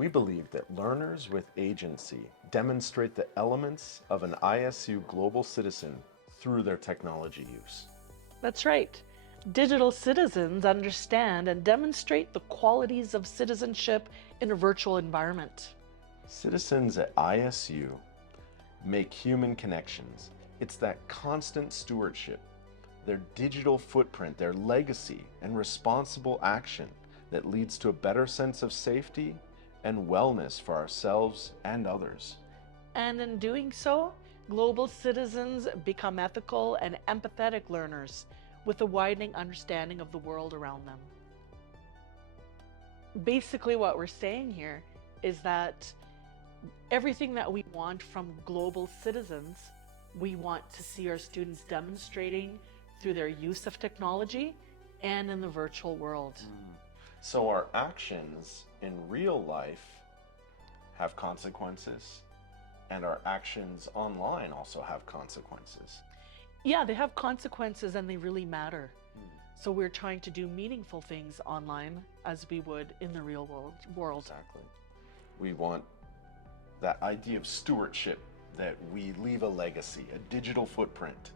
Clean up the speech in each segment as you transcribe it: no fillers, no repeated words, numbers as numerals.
We believe that learners with agency demonstrate the elements of an ISU global citizen through their technology use. That's right. Digital citizens understand and demonstrate the qualities of citizenship in a virtual environment. Citizens at ISU make human connections. It's that constant stewardship, their digital footprint, their legacy, and responsible action that leads to a better sense of safety and wellness for ourselves and others. And in doing so, global citizens become ethical and empathetic learners with a widening understanding of the world around them. Basically, what we're saying here is that everything that we want from global citizens, we want to see our students demonstrating through their use of technology and in the virtual world. So our actions in real life have consequences, and our actions online also have consequences. Yeah, they have consequences and they really matter. So we're trying to do meaningful things online as we would in the real world. Exactly. We want that idea of stewardship, that we leave a legacy, a digital footprint,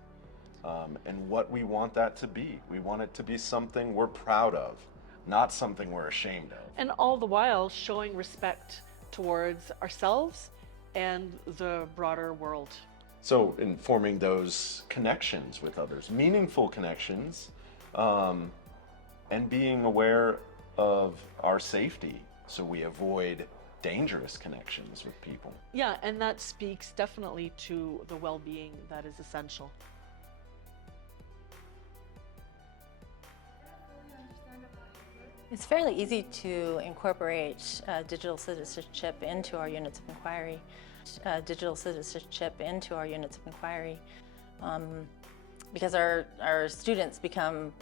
and what we want that to be. We want it to be something we're proud of, not something we're ashamed of. And all the while showing respect towards ourselves and the broader world. So in forming those connections with others, meaningful connections, and being aware of our safety so we avoid dangerous connections with people. Yeah, and that speaks definitely to the well-being that is essential. It's fairly easy to incorporate digital citizenship into our units of inquiry. Because our students become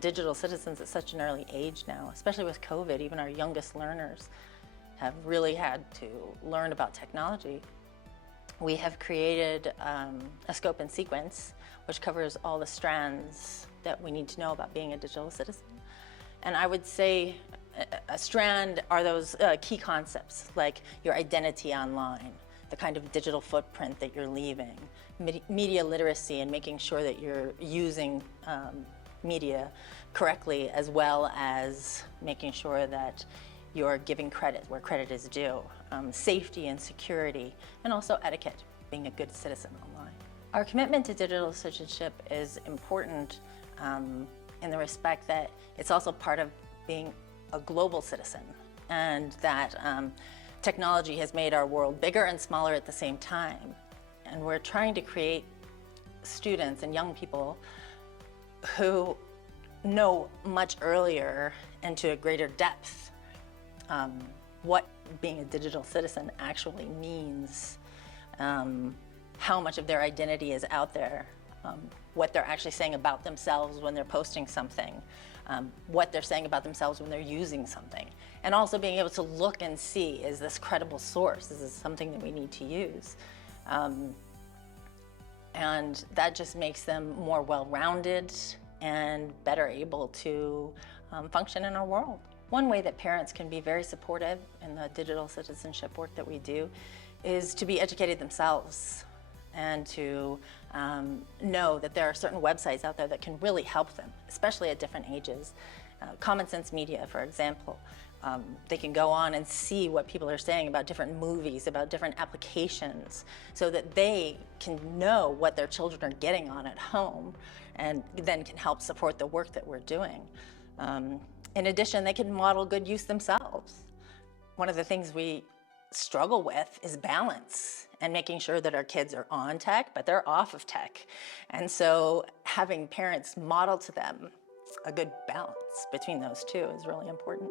digital citizens at such an early age now, especially with COVID. Even our youngest learners have really had to learn about technology. We have created a scope and sequence which covers all the strands that we need to know about being a digital citizen. And I would say a strand are those key concepts, like your identity online, the kind of digital footprint that you're leaving, media literacy and making sure that you're using media correctly, as well as making sure that you're giving credit where credit is due, safety and security, and also etiquette, being a good citizen online. Our commitment to digital citizenship is important in the respect that it's also part of being a global citizen, and that technology has made our world bigger and smaller at the same time. And we're trying to create students and young people who know much earlier and to a greater depth what being a digital citizen actually means, how much of their identity is out there, what they're actually saying about themselves when they're posting something, what they're saying about themselves when they're using something, and also being able to look and see, is this credible source? Is this something that we need to use? And that just makes them more well-rounded and better able to function in our world. One way that parents can be very supportive in the digital citizenship work that we do is to be educated themselves, and to know that there are certain websites out there that can really help them, especially at different ages. Common Sense Media, for example. They can go on and see what people are saying about different movies, about different applications, so that they can know what their children are getting on at home, and then can help support the work that we're doing. In addition, they can model good use themselves. One of the things we struggle with is balance, and making sure that our kids are on tech, but they're off of tech. And so having parents model to them a good balance between those two is really important.